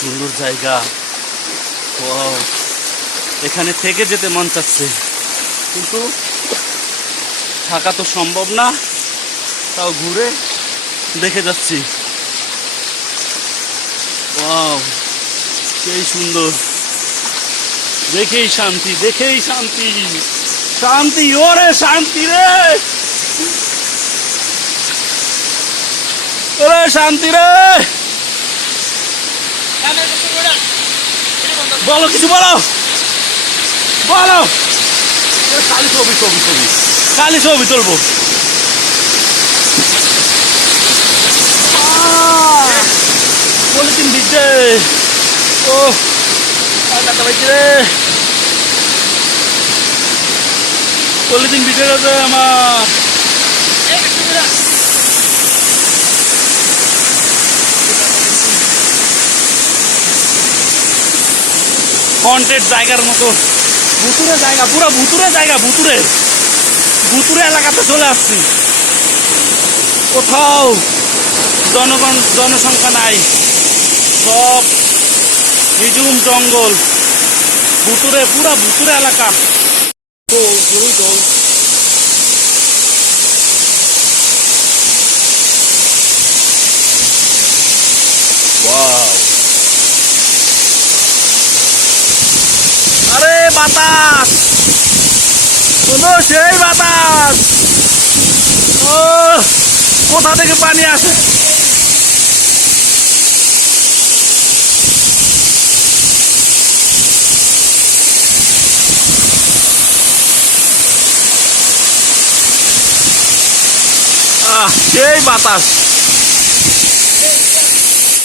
সুন্দর জায়গা, ওয়াও! এখানে থেকে যেতে মন চাচ্ছে, কিন্তু থাকা তো সম্ভব না, তাও ঘুরে দেখে যাচ্ছি। ওয়াও, সেই সুন্দর, দেখেই শান্তি, দেখেই শান্তি, শান্তি, ওরে শান্তি রে, ওরে শান্তি রে। বলো, কিছু বলো, বলো। খালি ছবি ছবি ছবি, খালি ছবি তুলবো। পলিথিন ভিজছে, ও টাকা পাইছে রে, পলিথিন ভিজে গেছে আমার। কন্টেন্ট জায়গার মতো ভুতুরে জায়গা, পুরো ভুতুরে জায়গা, ভুতুরে ভুতুরে এলাকাতে চলে আসছি। কোথাও জনসংখ্যা নাই, সব নিঝুম জঙ্গল, ভুতুরে, পুরা ভুতুরে এলাকা। তো ওয়াও, আরে বাতাস, কোনো সেই বাতাস, ও কোথা থেকে পানি আসে। সেই বাতাস।